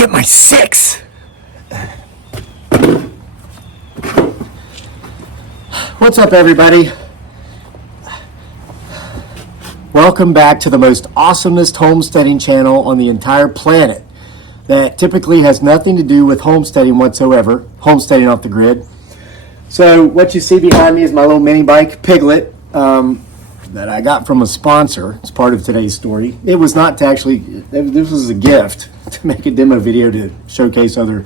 get my 6. What's up, everybody? Welcome back to the most awesomest homesteading channel on the entire planet that typically has nothing to do with homesteading whatsoever, homesteading off the grid. So what you see behind me is my little mini bike, Piglet, that I got from a sponsor. It's part of today's story. It was not to actually, this was a gift to make a demo video to showcase other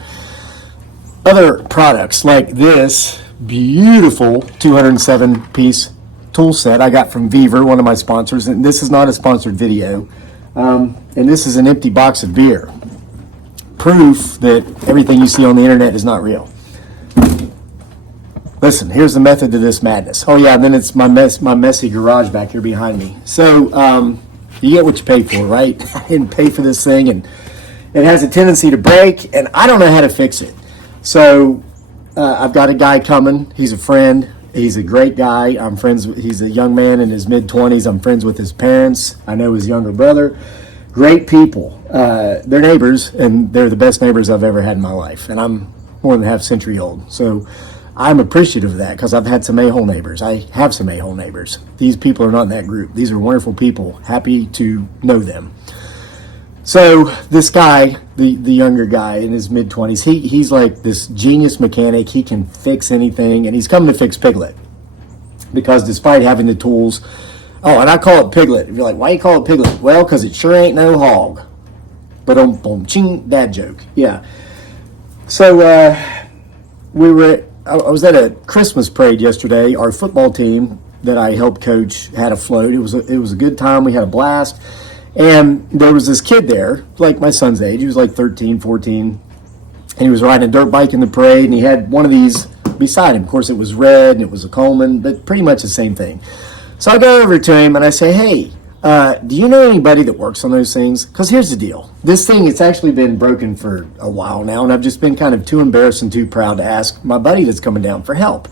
products like this beautiful 207 piece tool set I got from Beaver, one of my sponsors. And this is not a sponsored video. And this is an empty box of beer. Proof that everything you see on the internet is not real. Listen, here's the method to this madness. Oh yeah, and then it's my messy garage back here behind me. So you get what you pay for, right? I didn't pay for this thing, and it has a tendency to break, and I don't know how to fix it. So I've got a guy coming. He's a friend. He's a great guy. I'm friends. He's a young man in his mid-20s. I'm friends with his parents. I know his younger brother. Great people. They're neighbors, and they're the best neighbors I've ever had in my life. And I'm more than half century old. So I'm appreciative of that because I've had some a-hole neighbors. I have some a-hole neighbors. These people are not in that group. These are wonderful people. Happy to know them. So this guy, the younger guy in his mid-20s, he's like this genius mechanic. He can fix anything, and he's coming to fix Piglet because despite having the tools, oh, and I call it Piglet. If you're like, why you call it Piglet? Well, because it sure ain't no hog. But boom, ching, dad joke. Yeah. So I was at a Christmas parade yesterday. Our football team that I helped coach had a float. It was a good time. We had a blast. And there was this kid there, like my son's age. He was like 13, 14. And he was riding a dirt bike in the parade, and he had one of these beside him. Of course, it was red, and it was a Coleman, but pretty much the same thing. So I go over to him, and I say, hey, do you know anybody that works on those things? Because here's the deal. This thing, it's actually been broken for a while now, and I've just been kind of too embarrassed and too proud to ask my buddy that's coming down for help.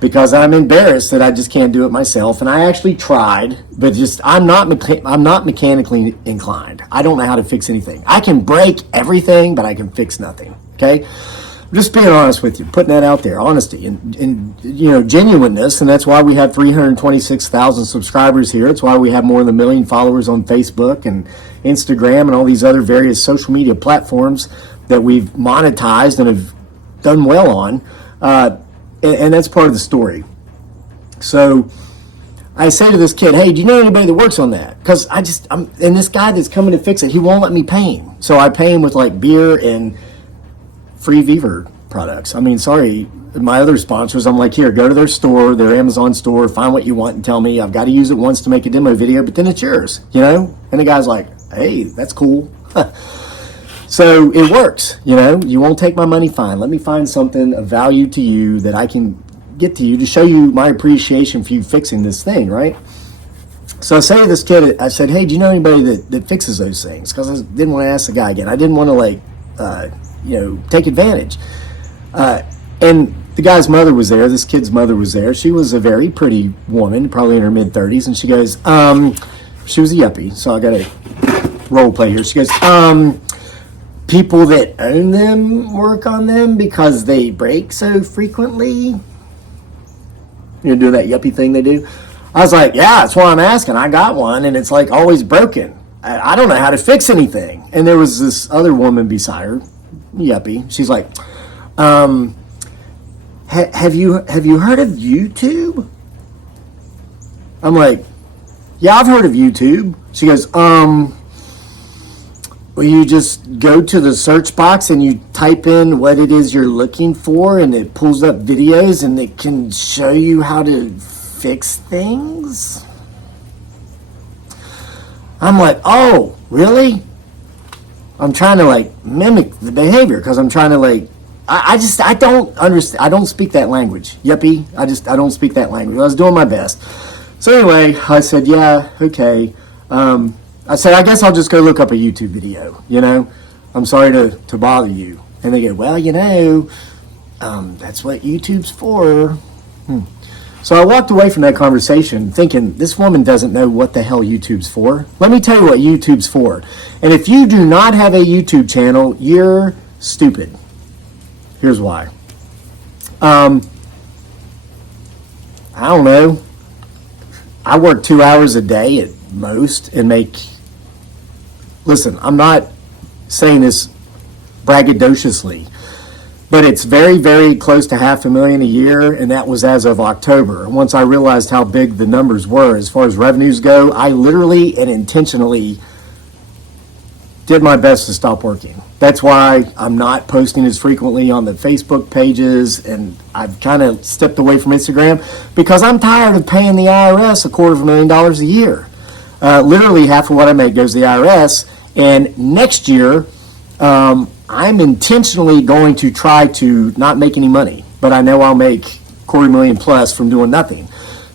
Because I'm embarrassed that I just can't do it myself. And I actually tried, but just I'm not mechanically inclined. I don't know how to fix anything. I can break everything, but I can fix nothing. Okay? I'm just being honest with you, putting that out there, honesty and genuineness, and that's why we have 326,000 subscribers here. It's why we have more than 1 million followers on Facebook and Instagram and all these other various social media platforms that we've monetized and have done well on. And that's part of the story. So I say to this kid, hey, do you know anybody that works on that? Because and this guy that's coming to fix it, he won't let me pay him. So I pay him with like beer and free Beaver products. I mean, sorry, my other sponsors, I'm like, here, go to their store, their Amazon store, find what you want and tell me. I've got to use it once to make a demo video, but then it's yours, And the guy's like, hey, that's cool. So it works, you won't take my money, fine. Let me find something of value to you that I can get to you to show you my appreciation for you fixing this thing, right? So I say to this kid, I said, hey, do you know anybody that fixes those things? Because I didn't want to ask the guy again. I didn't want to take advantage. And the guy's mother was there, this kid's mother was there. She was a very pretty woman, probably in her mid-30s. And she goes, she was a yuppie, so I got to role play here. She goes, people that own them work on them because they break so frequently. Doing that yuppie thing they do. I was like, yeah, that's why I'm asking. I got one, and it's like always broken. I don't know how to fix anything. And there was this other woman beside her, yuppie. She's like, have you heard of YouTube? I'm like, yeah, I've heard of YouTube. She goes, well, you just go to the search box and you type in what it is you're looking for, and it pulls up videos and it can show you how to fix things. I'm like, oh, really? I'm trying to mimic the behavior because I'm trying to I don't understand. I don't speak that language. Yuppie. I don't speak that language. I was doing my best. So anyway, I said, yeah, okay. I said, I guess I'll just go look up a YouTube video, I'm sorry to bother you. And they go, well, that's what YouTube's for. So I walked away from that conversation thinking, this woman doesn't know what the hell YouTube's for. Let me tell you what YouTube's for. And if you do not have a YouTube channel, you're stupid. Here's why. I don't know. I work 2 hours a day at most and make... Listen, I'm not saying this braggadociously, but it's very, very close to $500,000 a year, and that was as of October. Once I realized how big the numbers were as far as revenues go, I literally and intentionally did my best to stop working. That's why I'm not posting as frequently on the Facebook pages, and I've kind of stepped away from Instagram because I'm tired of paying the IRS $250,000 a year. Literally half of what I make goes to the IRS, and next year I'm intentionally going to try to not make any money, but I know I'll make $250,000 plus from doing nothing,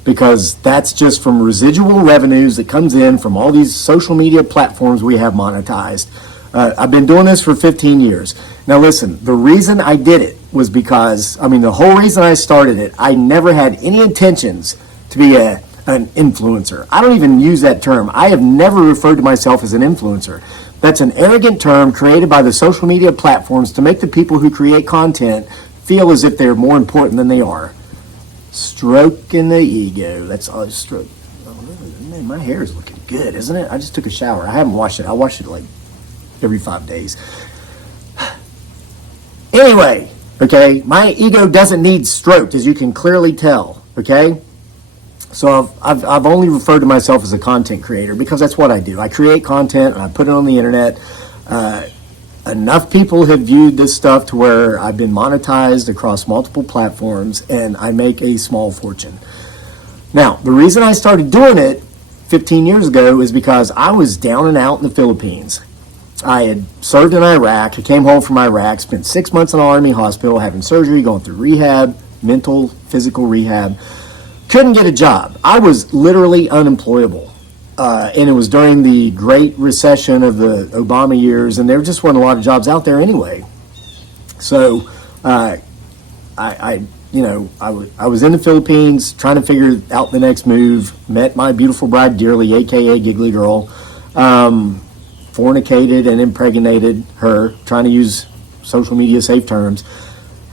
because that's just from residual revenues that comes in from all these social media platforms we have monetized. I've been doing this for 15 years. Now listen, the reason I did it was because, the whole reason I started it, I never had any intentions to be an influencer. I don't even use that term. I have never referred to myself as an influencer. That's an arrogant term created by the social media platforms to make the people who create content feel as if they're more important than they are. Stroking the ego. That's all. Stroke. Oh, man, my hair is looking good, isn't it? I just took a shower. I haven't washed it. I wash it like every 5 days. Anyway, okay, my ego doesn't need stroked, as you can clearly tell, okay? So I've only referred to myself as a content creator because that's what I do. I create content and I put it on the internet. Enough people have viewed this stuff to where I've been monetized across multiple platforms, and I make a small fortune. Now, the reason I started doing it 15 years ago is because I was down and out in the Philippines. I had served in Iraq. I came home from Iraq, spent 6 months in an army hospital, having surgery, going through rehab, mental, physical rehab. Couldn't get a job. I was literally unemployable. And it was during the Great Recession of the Obama years, and there just weren't a lot of jobs out there anyway. So I was in the Philippines trying to figure out the next move, met my beautiful bride dearly, aka Giggly Girl, fornicated and impregnated her, trying to use social media safe terms,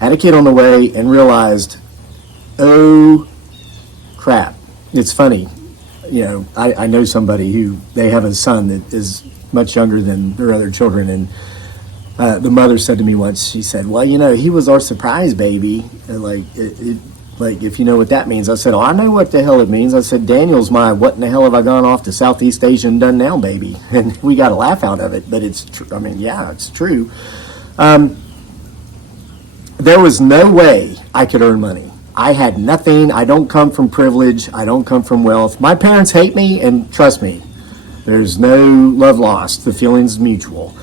had a kid on the way, and realized, oh crap. It's funny. I know somebody who, they have a son that is much younger than their other children, and the mother said to me once, she said, well, he was our surprise baby, and like if you know what that means. I said, oh, I know what the hell it means. I said, Daniel's my what in the hell have I gone off to Southeast Asia and done now baby, and we got a laugh out of it, but it's it's true. There was no way I could earn money. I had nothing. I don't come from privilege. I don't come from wealth. My parents hate me, and trust me, there's no love lost. The feeling's mutual.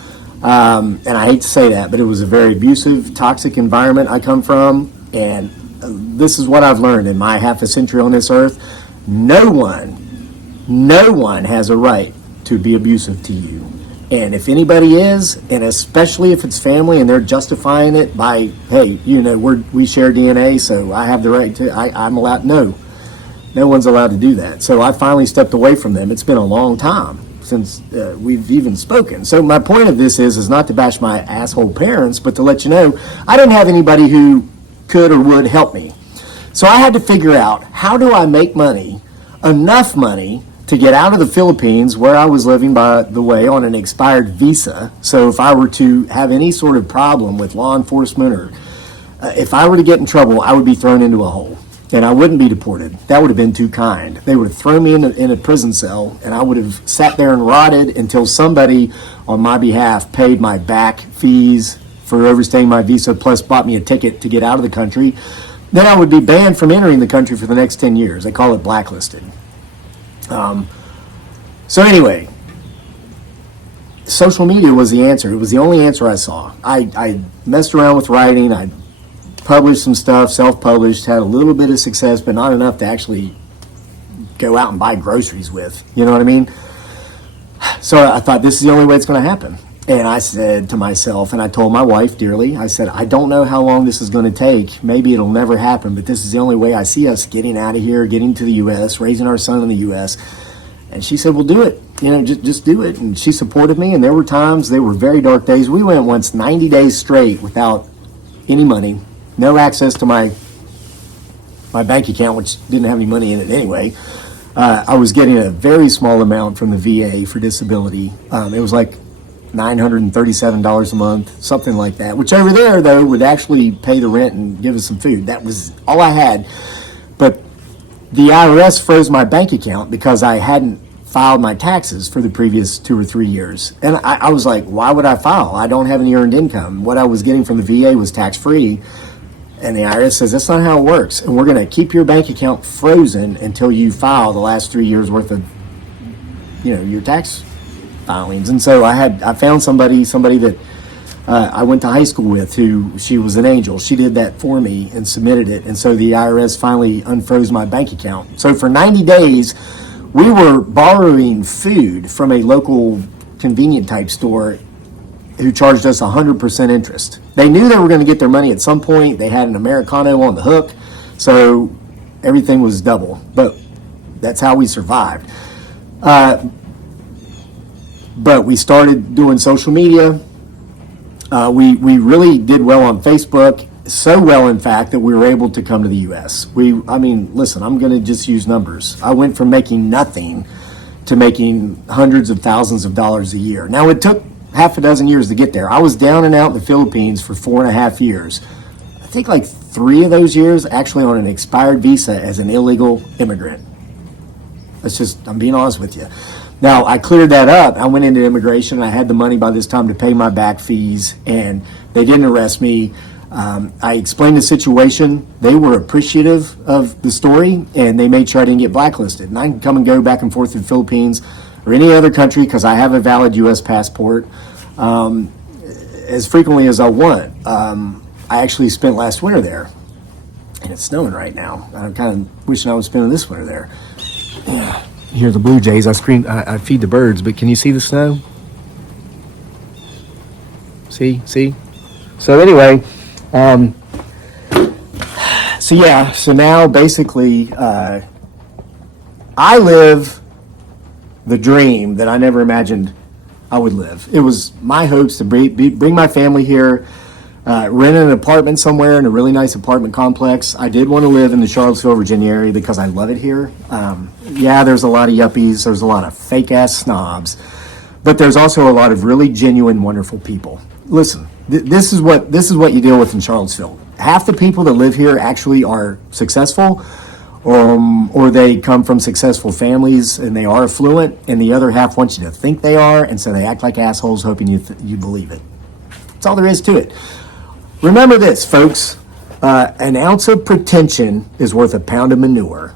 And I hate to say that, but it was a very abusive, toxic environment I come from, and this is what I've learned in my half a century on this earth. No one has a right to be abusive to you. And if anybody is, and especially if it's family and they're justifying it by, hey, we share DNA, so I have the right to, I'm allowed, no one's allowed to do that. So I finally stepped away from them. It's been a long time since we've even spoken. So my point of this is not to bash my asshole parents, but to let you know, I didn't have anybody who could or would help me. So I had to figure out, how do I make money, enough money, to get out of the Philippines, where I was living, by the way, on an expired visa. So if I were to have any sort of problem with law enforcement, or if I were to get in trouble, I would be thrown into a hole, and I wouldn't be deported. That would have been too kind. They would have thrown me in a prison cell, and I would have sat there and rotted until somebody on my behalf paid my back fees for overstaying my visa, plus bought me a ticket to get out of the country. Then I would be banned from entering the country for the next 10 years. They call it blacklisted. So anyway, social media was the answer. It was the only answer I saw. I messed around with writing. I published some stuff, self-published, had a little bit of success, but not enough to actually go out and buy groceries with. You know what I mean? So I thought, this is the only way it's going to happen. And I said to myself, and I told my wife dearly, I said, I don't know how long this is going to take. Maybe it'll never happen, but this is the only way I see us getting out of here, getting to the U.S., raising our son in the U.S. And she said, well, do it. Just do it. And she supported me. And there were times, they were very dark days. We went once 90 days straight without any money, no access to my bank account, which didn't have any money in it anyway. I was getting a very small amount from the VA for disability. It was like $937 a month, something like that, which over there, though, would actually pay the rent and give us some food. That was all I had. But the IRS froze my bank account because I hadn't filed my taxes for the previous 2 or 3 years. And I was like, why would I file? I don't have any earned income. What I was getting from the VA was tax-free. And the IRS says, that's not how it works. And we're going to keep your bank account frozen until you file the last 3 years worth of, your tax filings. And so I found somebody that I went to high school with, who, she was an angel. She did that for me and submitted it. And so the IRS finally unfroze my bank account. So for 90 days, we were borrowing food from a local convenient type store who charged us 100% interest. They knew they were going to get their money at some point. They had an Americano on the hook. So everything was double. But that's how we survived. But we started doing social media. We really did well on Facebook, so well, in fact, that we were able to come to the U.S. Listen, I'm going to just use numbers. I went from making nothing to making hundreds of thousands of dollars a year. Now, it took half a dozen years to get there. I was down and out in the Philippines for 4.5 years. I think like 3 of those years actually on an expired visa as an illegal immigrant. I'm being honest with you. Now, I cleared that up. I went into immigration. I had the money by this time to pay my back fees, and they didn't arrest me. I explained the situation. They were appreciative of the story, and they made sure I didn't get blacklisted. And I can come and go back and forth to the Philippines or any other country because I have a valid U.S. passport as frequently as I want. I actually spent last winter there, and it's snowing right now. I'm kind of wishing I was spending this winter there. Yeah. Hear the blue jays. I feed the birds, but can you see the snow? See? So anyway, so now basically, I live the dream that I never imagined I would live. It was my hopes to bring my family here, rent an apartment somewhere in a really nice apartment complex. I did want to live in the Charlottesville, Virginia area because I love it here. There's a lot of yuppies. There's a lot of fake-ass snobs. But there's also a lot of really genuine, wonderful people. Listen, this is what you deal with in Charlottesville. Half the people that live here actually are successful, or they come from successful families and they are affluent, and the other half wants you to think they are, and so they act like assholes hoping you believe it. That's all there is to it. Remember this, folks. An ounce of pretension is worth a pound of manure.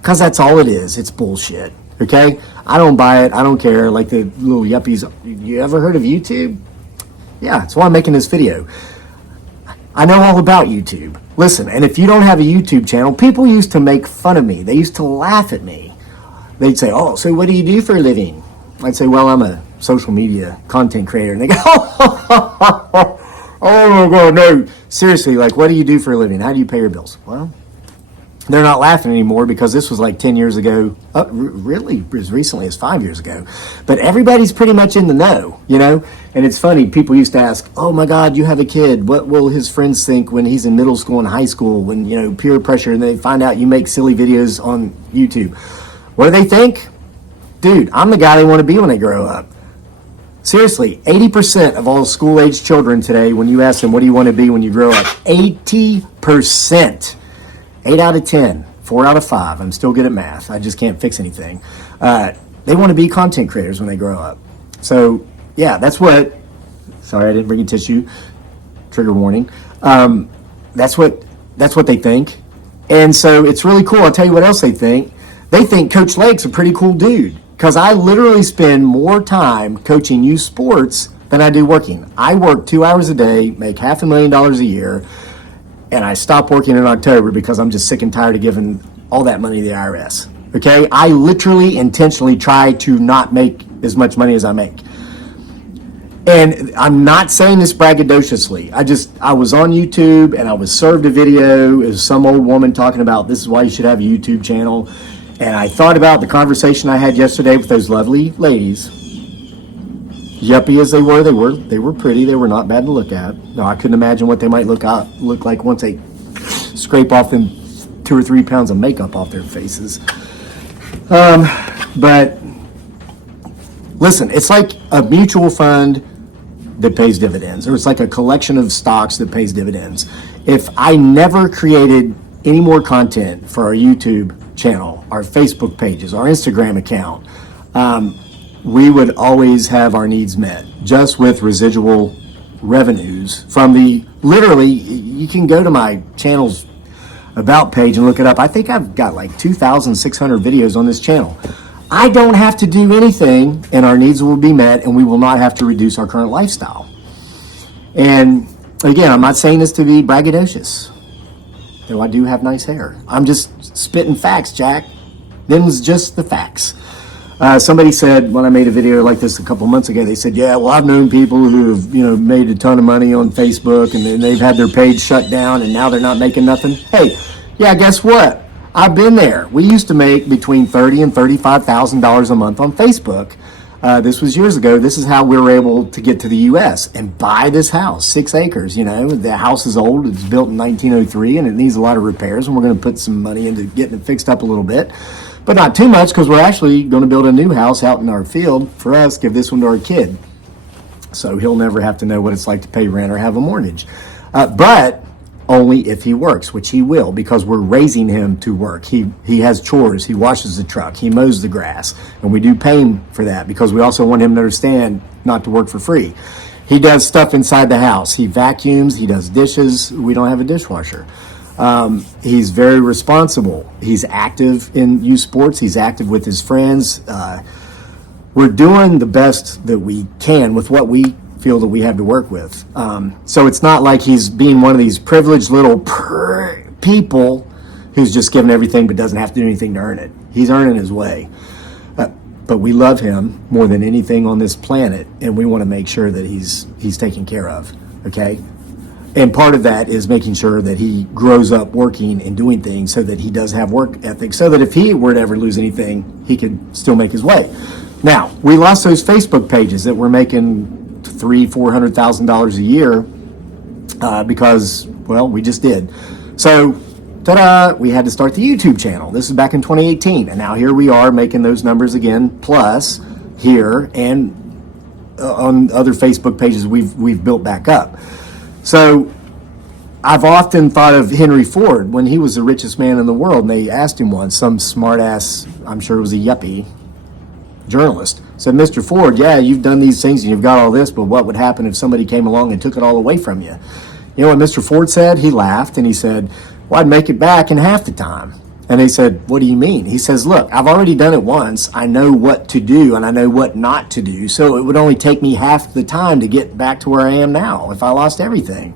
Because that's all it is. It's bullshit. Okay? I don't buy it. I don't care. Like the little yuppies. You ever heard of YouTube? Yeah, that's why I'm making this video. I know all about YouTube. Listen, and if you don't have a YouTube channel, people used to make fun of me. They used to laugh at me. They'd say, oh, so what do you do for a living? I'd say, well, I'm a social media content creator. And they go, oh my God, no. Seriously, like, what do you do for a living? How do you pay your bills? Well, they're not laughing anymore because this was like 10 years ago, really as recently as 5 years ago. But everybody's pretty much in the know, And it's funny, people used to ask, oh my God, you have a kid. What will his friends think when he's in middle school and high school, when, peer pressure, and they find out you make silly videos on YouTube? What do they think? Dude, I'm the guy they want to be when they grow up. Seriously, 80% of all school-age children today, when you ask them, what do you want to be when you grow up? 80%. 8 out of 10, 4 out of 5. I'm still good at math. I just can't fix anything. They want to be content creators when they grow up. So, yeah, that's what... Sorry, I didn't bring a tissue. Trigger warning. That's what they think. And so it's really cool. I'll tell you what else they think. They think Coach Lake's a pretty cool dude. Because I literally spend more time coaching youth sports than I do working. I work 2 hours a day, make $500,000 a year, and I stop working in October because I'm just sick and tired of giving all that money to the IRS. Okay? I literally intentionally try to not make as much money as I make. And I'm not saying this braggadociously. I was on YouTube and I was served a video. It was some old woman talking about this is why you should have a YouTube channel. And I thought about the conversation I had yesterday with those lovely ladies. Yuppie as they were pretty. They were not bad to look at. No, I couldn't imagine what they might look like once they scrape off them 2 or 3 pounds of makeup off their faces. But listen, it's like a mutual fund that pays dividends, or it's like a collection of stocks that pays dividends. If I never created any more content for our YouTube channel, our Facebook pages, our Instagram account, we would always have our needs met just with residual revenues from literally, you can go to my channel's about page and look it up. I think I've got like 2,600 videos on this channel. I don't have to do anything and our needs will be met and we will not have to reduce our current lifestyle. And again, I'm not saying this to be braggadocious, though I do have nice hair. I'm just spitting facts, Jack. Them's just the facts. Somebody said when I made a video like this a couple months ago, they said, yeah, well, I've known people who have, made a ton of money on Facebook and then they've had their page shut down and now they're not making nothing. Hey, yeah, guess what? I've been there. We used to make between $30,000 and $35,000 a month on Facebook. This was years ago. This is how we were able to get to the U.S. and buy this house, 6 acres. The house is old. It's built in 1903 and it needs a lot of repairs. And we're going to put some money into getting it fixed up a little bit, but not too much because we're actually going to build a new house out in our field for us, give this one to our kid. So he'll never have to know what it's like to pay rent or have a mortgage. But only if he works, which he will, because we're raising him to work. He has chores, he washes the truck, he mows the grass, and we do pay him for that because we also want him to understand not to work for free. He does stuff inside the house. He vacuums, he does dishes. We don't have a dishwasher. He's very responsible. He's active in youth sports. He's active with his friends. We're doing the best that we can with what we feel that we have to work with. So it's not like he's being one of these privileged little people who's just given everything but doesn't have to do anything to earn it. He's earning his way. But we love him more than anything on this planet, and we want to make sure that he's taken care of, okay? And part of that is making sure that he grows up working and doing things so that he does have work ethic, so that if he were to ever lose anything, he could still make his way. Now, we lost those Facebook pages that were making $300,000-$400,000 a year because, well, we just did. So, ta-da, we had to start the YouTube channel. This is back in 2018, and now here we are making those numbers again, plus here and on other Facebook pages we've built back up. So I've often thought of Henry Ford when he was the richest man in the world, and they asked him once, some smart-ass, I'm sure it was a yuppie journalist, said, Mr. Ford, yeah, you've done these things and you've got all this, but what would happen if somebody came along and took it all away from you? You know what Mr. Ford said? He laughed and he said, well, I'd make it back in half the time. And they said, what do you mean? He says, look, I've already done it once. I know what to do and I know what not to do. So it would only take me half the time to get back to where I am now if I lost everything.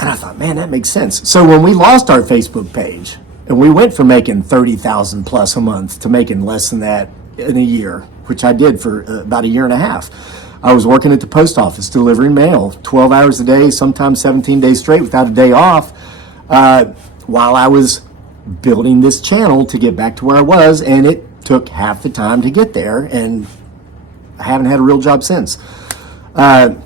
And I thought, man, that makes sense. So when we lost our Facebook page and we went from making $30,000 plus a month to making less than that in a year, which I did for about a year and a half. I was working at the post office delivering mail 12 hours a day, sometimes 17 days straight without a day off, while I was building this channel to get back to where I was, and it took half the time to get there, and I haven't had a real job since. And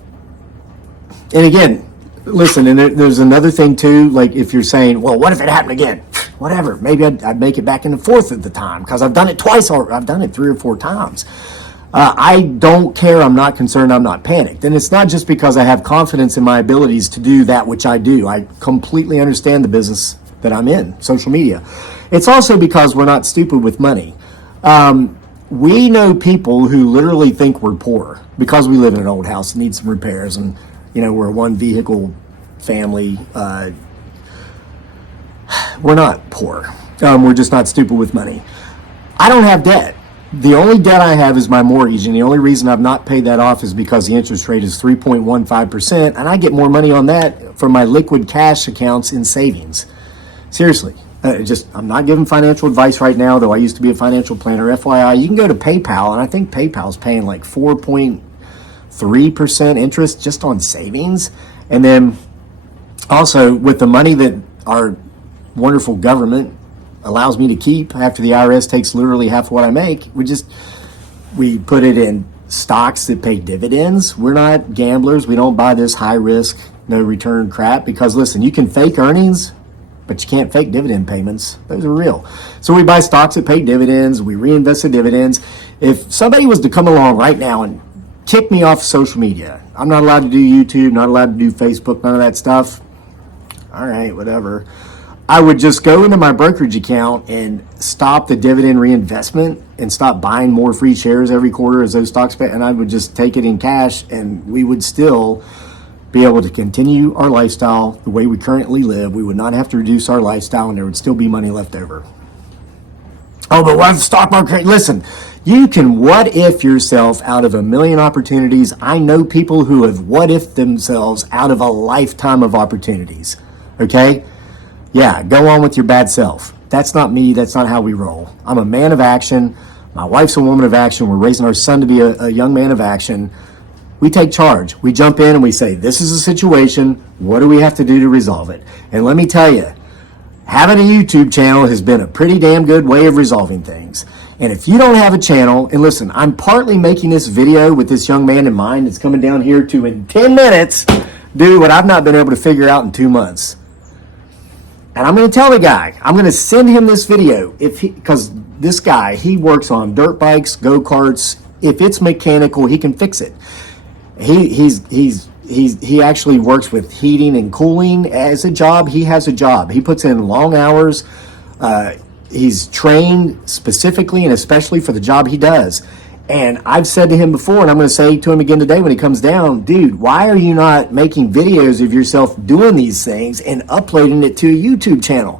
again, listen, and there's another thing too, like if you're saying, well, what if it happened again? Whatever, maybe I'd make it back in the fourth at the time because I've done it twice or I've done it 3 or 4 times. I don't care. I'm not concerned. I'm not panicked. And it's not just because I have confidence in my abilities to do that which I do. I completely understand the business that I'm in, social media. It's also because we're not stupid with money. We know people who literally think we're poor because we live in an old house and need some repairs, and we're a 1-vehicle family. We're not poor. We're just not stupid with money. I don't have debt. The only debt I have is my mortgage, and the only reason I've not paid that off is because the interest rate is 3.15%, and I get more money on that from my liquid cash accounts in savings. Seriously. I'm not giving financial advice right now, though I used to be a financial planner. FYI, you can go to PayPal, and I think PayPal's paying like 4.3% 3% interest just on savings. And then also with the money that our wonderful government allows me to keep after the IRS takes literally half of what I make, we put it in stocks that pay dividends. We're not gamblers. We don't buy this high risk, no return crap, because listen, you can fake earnings, but you can't fake dividend payments. Those are real. So we buy stocks that pay dividends. We reinvest the dividends. If somebody was to come along right now and kick me off social media, I'm not allowed to do YouTube, not allowed to do Facebook, none of that stuff. All right, whatever. I would just go into my brokerage account and stop the dividend reinvestment and stop buying more free shares every quarter as those stocks pay, and I would just take it in cash, and we would still be able to continue our lifestyle the way we currently live. We would not have to reduce our lifestyle, and there would still be money left over. Oh, but what if the stock market? Listen, you can what if yourself out of a million opportunities. I know people who have what if themselves out of a lifetime of opportunities. Okay? Yeah, go on with your bad self. That's not me. That's not how we roll. I'm a man of action. My wife's a woman of action. We're raising our son to be a young man of action. We take charge. We jump in and we say, this is a situation. What do we have to do to resolve it? And let me tell you, having a YouTube channel has been a pretty damn good way of resolving things. And if you don't have a channel, and listen, I'm partly making this video with this young man in mind that's coming down here to, in 10 minutes, do what I've not been able to figure out in 2 months. And I'm going to tell the guy, I'm going to send him this video because this guy, he works on dirt bikes, go-karts. If it's mechanical, he can fix it. He actually works with heating and cooling as a job. He has a job. He puts in long hours. He's trained specifically and especially for the job he does. And I've said to him before, and I'm going to say to him again today when he comes down, dude, why are you not making videos of yourself doing these things and uploading it to a YouTube channel?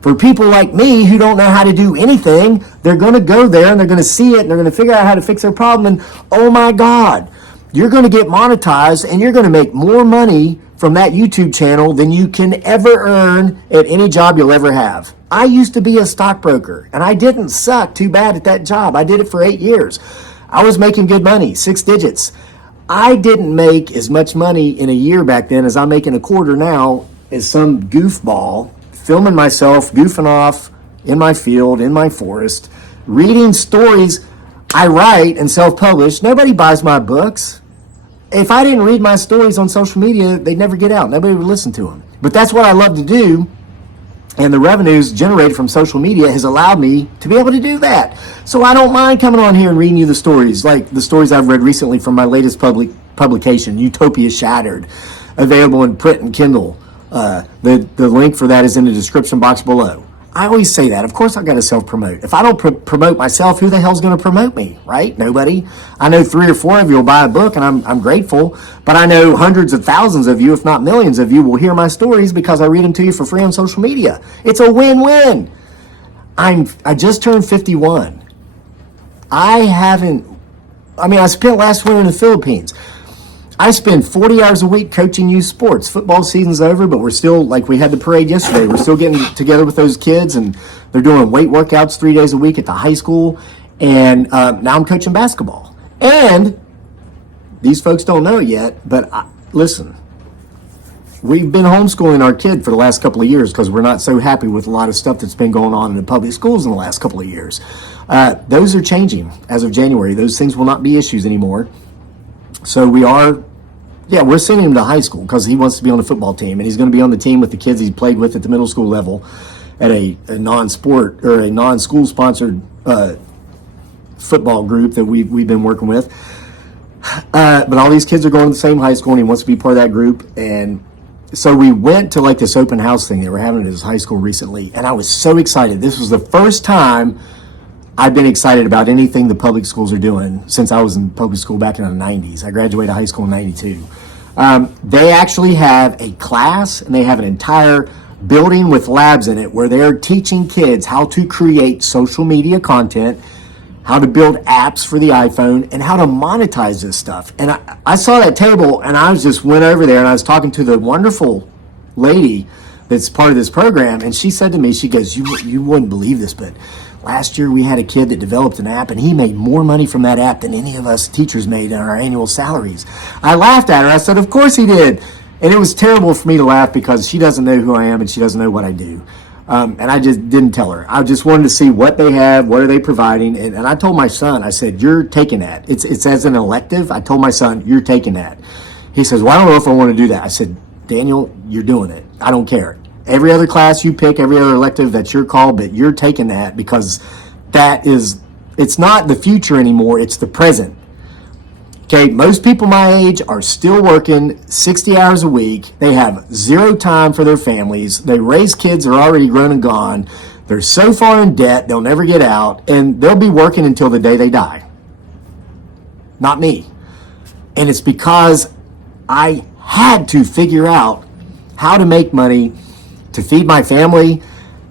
For people like me who don't know how to do anything, they're going to go there and they're going to see it and they're going to figure out how to fix their problem. And oh my God, you're going to get monetized and you're going to make more money from that YouTube channel than you can ever earn at any job you'll ever have. I used to be a stockbroker and I didn't suck too bad at that job. I did it for 8 years. I was making good money, 6 digits. I didn't make as much money in a year back then as I'm making a quarter now as some goofball filming myself, goofing off in my field, in my forest, reading stories I write and self-publish. Nobody buys my books. If I didn't read my stories on social media, they'd never get out. Nobody would listen to them. But that's what I love to do. And the revenues generated from social media has allowed me to be able to do that. So I don't mind coming on here and reading you the stories, like the stories I've read recently from my latest publication, Utopia Shattered, available in print and Kindle. The link for that is in the description box below. I always say that. Of course, I've got to self-promote. If I don't promote myself, who the hell's going to promote me, right? Nobody. I know 3 or 4 of you will buy a book, and I'm grateful. But I know hundreds of thousands of you, if not millions of you, will hear my stories because I read them to you for free on social media. It's a win-win. I just turned 51. I spent last winter in the Philippines. I spend 40 hours a week coaching youth sports. Football season's over, but we're still, like we had the parade yesterday, we're still getting together with those kids, and they're doing weight workouts 3 days a week at the high school, and now I'm coaching basketball. And these folks don't know it yet, but listen, we've been homeschooling our kid for the last couple of years because we're not so happy with a lot of stuff that's been going on in the public schools in the last couple of years. Those are changing as of January. Those things will not be issues anymore. So we're sending him to high school because he wants to be on the football team, and he's going to be on the team with the kids he's played with at the middle school level at a non-sport or a non-school sponsored football group that we've been working with. But all these kids are going to the same high school, and he wants to be part of that group. And so we went to like this open house thing they were having at his high school recently, and I was so excited. This was the first time I've been excited about anything the public schools are doing since I was in public school back in the 90s. I graduated high school in 92. They actually have a class, and they have an entire building with labs in it where they're teaching kids how to create social media content, how to build apps for the iPhone, and how to monetize this stuff. And I saw that table, and I just went over there, and I was talking to the wonderful lady that's part of this program, and she said to me, she goes, you wouldn't believe this, but Last year we had a kid that developed an app and he made more money from that app than any of us teachers made in our annual salaries. I laughed at her. I said, of course he did. And it was terrible for me to laugh because she doesn't know who I am and she doesn't know what I do. And I just didn't tell her. I just wanted to see what they have, what are they providing. And I told my son, I said, you're taking that. It's as an elective. I told my son, you're taking that. He says, well, I don't know if I want to do that. I said, Daniel, you're doing it. I don't care. Every other class you pick, every other elective, that's your call, but you're taking that because it's not the future anymore, it's the present. Okay, most people my age are still working 60 hours a week. They have zero time for their families. They raise kids that are already grown and gone. They're so far in debt, they'll never get out, and they'll be working until the day they die. Not me. And it's because I had to figure out how to make money to feed my family,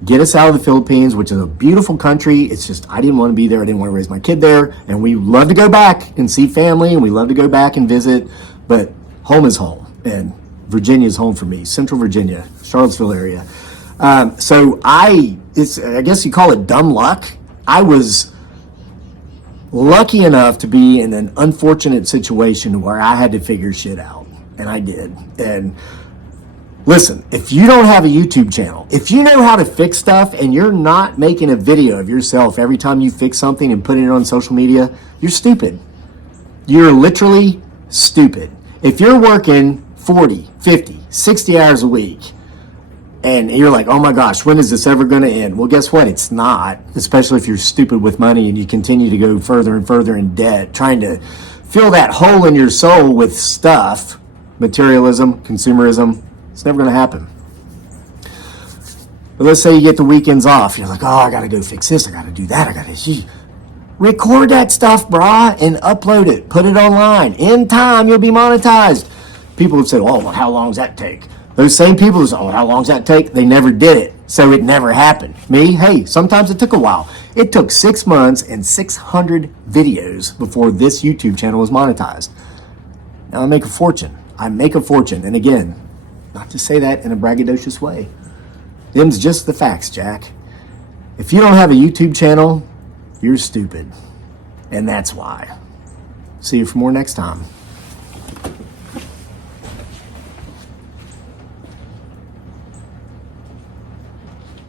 get us out of the Philippines, which is a beautiful country. It's just, I didn't want to be there. I didn't want to raise my kid there. And we love to go back and see family, and we love to go back and visit. But home is home. And Virginia is home for me. Central Virginia, Charlottesville area. So I guess you call it dumb luck. I was lucky enough to be in an unfortunate situation where I had to figure shit out. And I did. And listen, if you don't have a YouTube channel, if you know how to fix stuff and you're not making a video of yourself every time you fix something and putting it on social media, you're stupid. You're literally stupid. If you're working 40, 50, 60 hours a week and you're like, oh my gosh, when is this ever going to end? Well, guess what? It's not, especially if you're stupid with money and you continue to go further and further in debt, trying to fill that hole in your soul with stuff, materialism, consumerism. It's never going to happen. But let's say you get the weekends off. You're like, oh, I got to go fix this. I got to do that. I got to record that stuff, brah, and upload it. Put it online. In time, you'll be monetized. People would say, oh, well, how long does that take? Those same people who say, oh, how long does that take? They never did it. So it never happened. Me, hey, sometimes it took a while. It took 6 months and 600 videos before this YouTube channel was monetized. Now I make a fortune. And again, not to say that in a braggadocious way. Them's just the facts, Jack. If you don't have a YouTube channel, you're stupid. And that's why. See you for more next time.